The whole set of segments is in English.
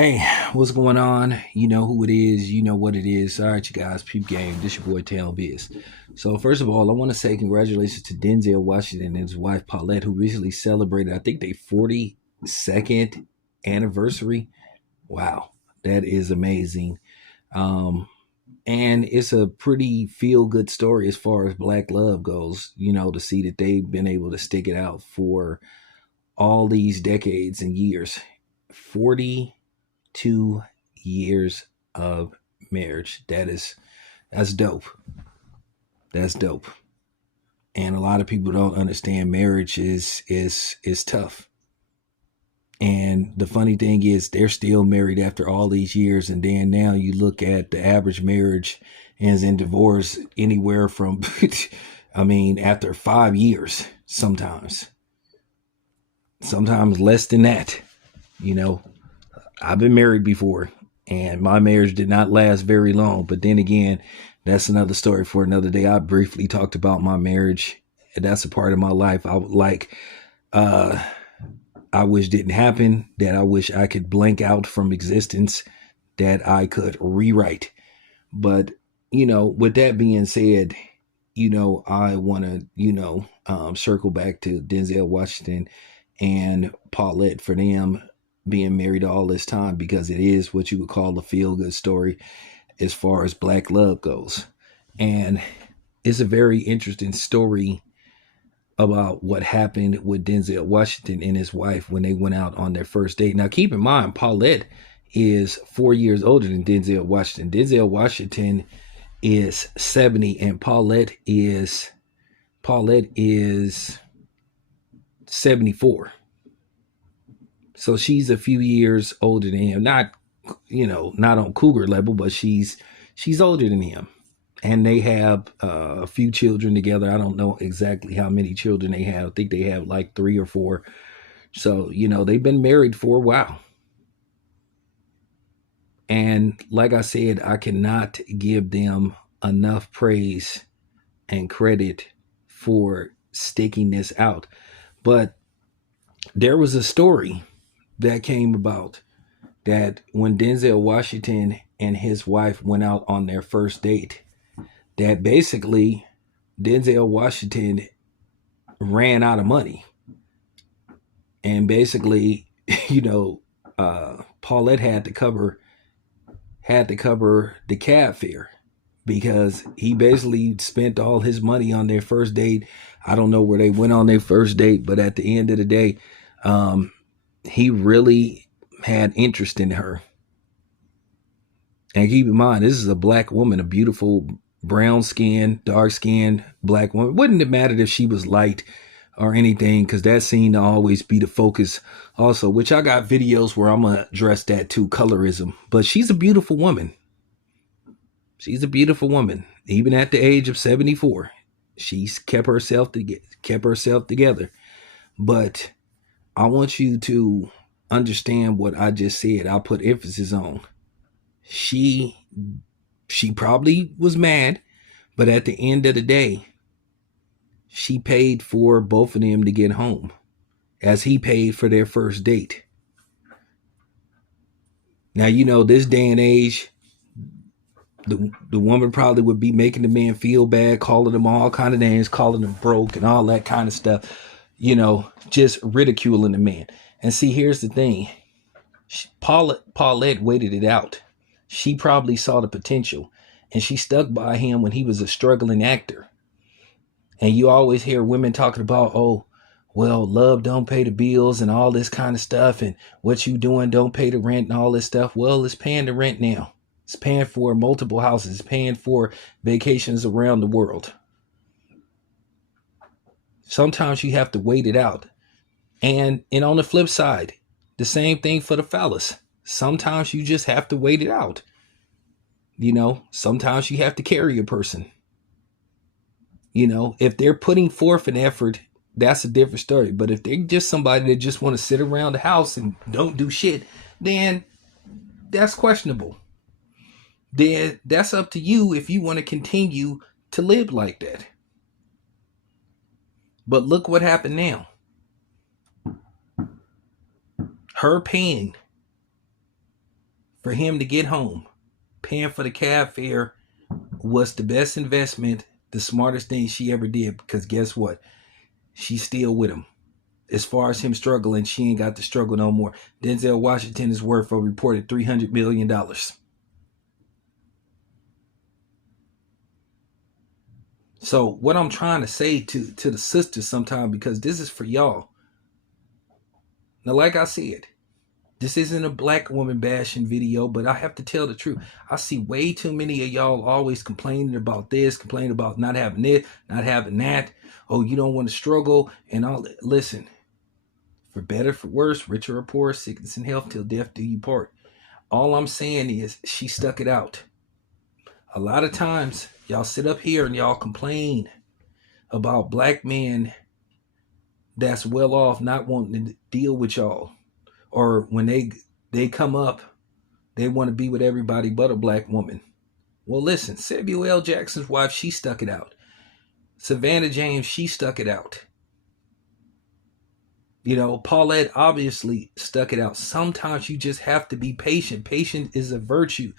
Hey, what's going on? You know who it is. You know what it is. All right, you guys, peep game. This your boy Tail Biz. So first of all, I want to say congratulations to Denzel Washington and his wife Paulette, who recently celebrated, I think, their 42nd anniversary. Wow, that is amazing. Um, and it's a pretty feel good story as far as Black love goes. You know, to see that they've been able to stick it out for all these decades and years. 42 years of marriage. That's dope. That's dope. And a lot of people don't understand marriage is tough. And the funny thing is they're still married after all these years. And then now you look at the average marriage ends in divorce anywhere from I mean, after 5 years, sometimes less than that, you know. I've been married before, and my marriage did not last very long. But then again, that's another story for another day. I briefly talked about my marriage, and that's a part of my life I would like. Uh, I wish didn't happen. That I wish I could blank out from existence. That I could rewrite. But with that being said, I want to circle back to Denzel Washington and Paulette for them being married all this time because it is what you would call a feel good story as far as Black love goes. And it's a very interesting story about what happened with Denzel Washington and his wife when they went out on their first date. Now, keep in mind, Paulette is 4 years older than Denzel Washington. Denzel Washington is 70, and Paulette is 74. So she's a few years older than him. Not on cougar level, but she's older than him. And they have a few children together. I don't know exactly how many children they have. I think they have like three or four. So, they've been married for a while. And like I said, I cannot give them enough praise and credit for sticking this out. But there was a story that came about that when Denzel Washington and his wife went out on their first date, that basically Denzel Washington ran out of money. And basically, Paulette had to cover the cab fare because he basically spent all his money on their first date. I don't know where they went on their first date, but at the end of the day, he really had interest in her. And keep in mind, this is a black woman, a beautiful brown skin, dark skin black woman. Wouldn't it matter if she was light or anything? Because that seemed to always be the focus also, which I got videos where I'm going to address that too, colorism. But she's a beautiful woman. She's a beautiful woman. Even at the age of 74, she's kept herself together. But I want you to understand what I just said. I'll put emphasis on. She probably was mad, but at the end of the day, she paid for both of them to get home, as he paid for their first date. Now, this day and age, the woman probably would be making the man feel bad, calling him all kind of names, calling him broke and all that kind of stuff, just ridiculing the man. And see, here's the thing. Paulette waited it out. She probably saw the potential, and she stuck by him when he was a struggling actor. And you always hear women talking about, oh, well, love don't pay the bills and all this kind of stuff, and what you doing don't pay the rent and all this stuff. Well, it's paying the rent now. It's paying for multiple houses. It's paying for vacations around the world. Sometimes you have to wait it out. And on the flip side, the same thing for the fellas. Sometimes you just have to wait it out. Sometimes you have to carry a person. If they're putting forth an effort, that's a different story. But if they're just somebody that just want to sit around the house and don't do shit, then that's questionable. Then that's up to you if you want to continue to live like that. But look what happened now. Her paying for him to get home, paying for the cab fare was the best investment, the smartest thing she ever did. Because guess what? She's still with him. As far as him struggling, she ain't got to struggle no more. Denzel Washington is worth a reported $300 million. So what I'm trying to say to the sisters sometimes, because this is for y'all. Now, like I said, this isn't a black woman bashing video, but I have to tell the truth. I see way too many of y'all always complaining about this, complaining about not having this, not having that. Oh, you don't want to struggle and all. Listen, for better, for worse, richer or poor, sickness and health, till death do you part. All I'm saying is she stuck it out. A lot of times y'all sit up here and y'all complain about black men that's well off not wanting to deal with y'all. Or when they come up, they want to be with everybody but a black woman. Well, listen, Samuel L. Jackson's wife, she stuck it out. Savannah James, she stuck it out. You know, Paulette obviously stuck it out. Sometimes you just have to be patient. Patience is a virtue.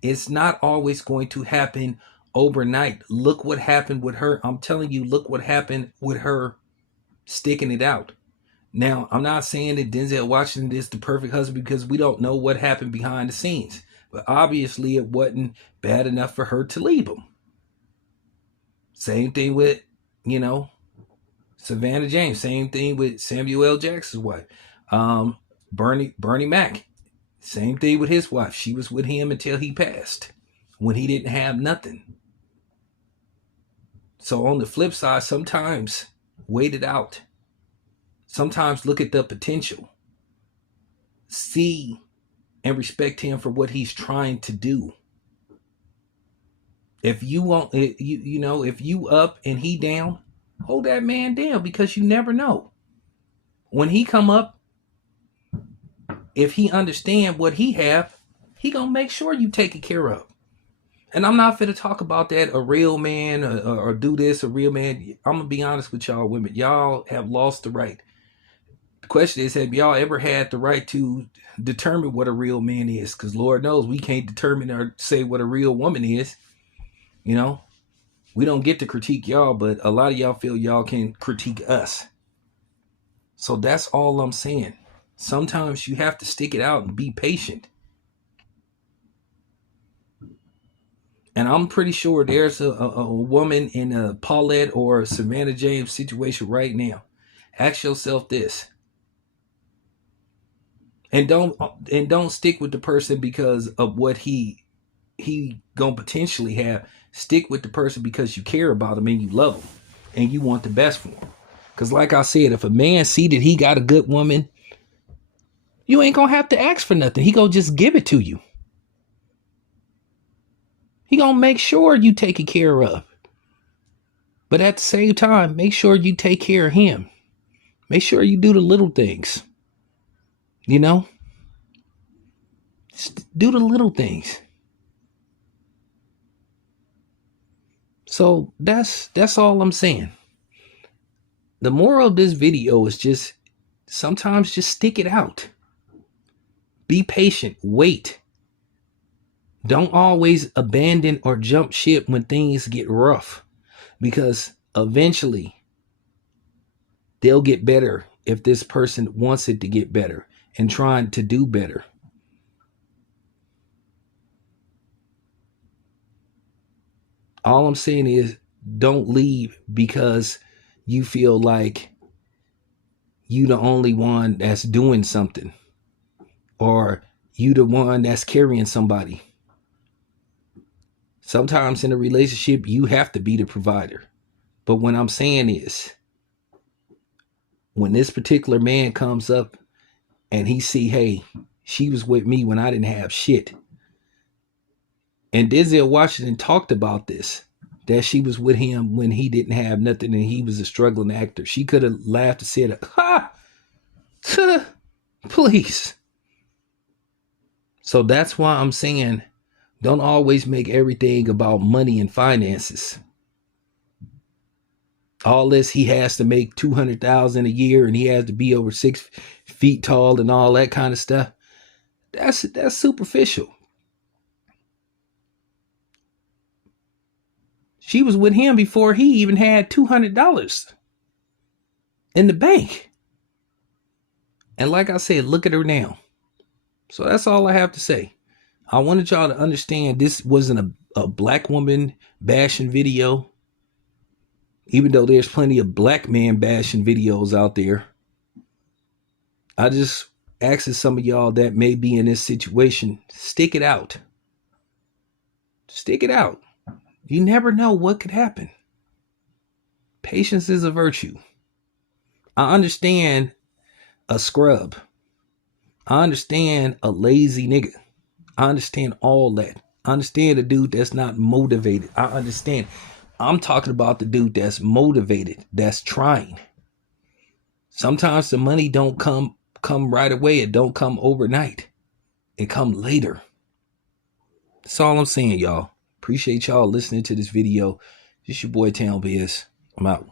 It's not always going to happen overnight. Look what happened with her. I'm telling you, look what happened with her sticking it out. Now, I'm not saying that Denzel Washington is the perfect husband because we don't know what happened behind the scenes. But obviously, it wasn't bad enough for her to leave him. Same thing with, you know, Savannah James. Same thing with Samuel L. Jackson's wife. Bernie Mac. Same thing with his wife. She was with him until he passed, when he didn't have nothing. So on the flip side, sometimes wait it out. Sometimes look at the potential. See and respect him for what he's trying to do. If you want, if you up and he down, hold that man down, because you never know. When he come up, if he understand what he have, he gonna make sure you take it care of. And I'm not finna talk about that, a real man or do this, a real man. I'm gonna be honest with y'all women. Y'all have lost the right. The question is, have y'all ever had the right to determine what a real man is? Because Lord knows we can't determine or say what a real woman is. You know, we don't get to critique y'all, but a lot of y'all feel y'all can critique us. So that's all I'm saying. Sometimes you have to stick it out and be patient. And I'm pretty sure there's a woman in a Paulette or Savannah James situation right now. Ask yourself this. And don't stick with the person because of what he gonna potentially have. Stick with the person because you care about him and you love him and you want the best for him. Because like I said, if a man see that he got a good woman, you ain't gonna have to ask for nothing. He gonna just give it to you. He gonna make sure you take it care of. But at the same time, make sure you take care of him. Make sure you do the little things. You know? Just do the little things. So that's all I'm saying. The moral of this video is just sometimes just stick it out. Be patient. Wait. Don't always abandon or jump ship when things get rough, because eventually they'll get better if this person wants it to get better and trying to do better. All I'm saying is don't leave because you feel like you the only one that's doing something or you the one that's carrying somebody. Sometimes in a relationship, you have to be the provider. But what I'm saying is, when this particular man comes up and he see, hey, she was with me when I didn't have shit. And Denzel Washington talked about this, that she was with him when he didn't have nothing and he was a struggling actor. She could have laughed and said, ha, please. So that's why I'm saying, don't always make everything about money and finances. All this, he has to make $200,000 a year and he has to be over 6 feet tall and all that kind of stuff. That's superficial. She was with him before he even had $200 in the bank. And like I said, look at her now. So that's all I have to say. I wanted y'all to understand this wasn't a black woman bashing video, even though there's plenty of black man bashing videos out there. I just asking some of y'all that may be in this situation, stick it out. Stick it out. You never know what could happen. Patience is a virtue. I understand a scrub. I understand a lazy nigga. I understand all that. I understand a dude that's not motivated. I understand. I'm talking about the dude that's motivated, that's trying. Sometimes the money don't come right away. It don't come overnight. It come later. That's all I'm saying, y'all. Appreciate y'all listening to this video. This your boy Town Biz. I'm out.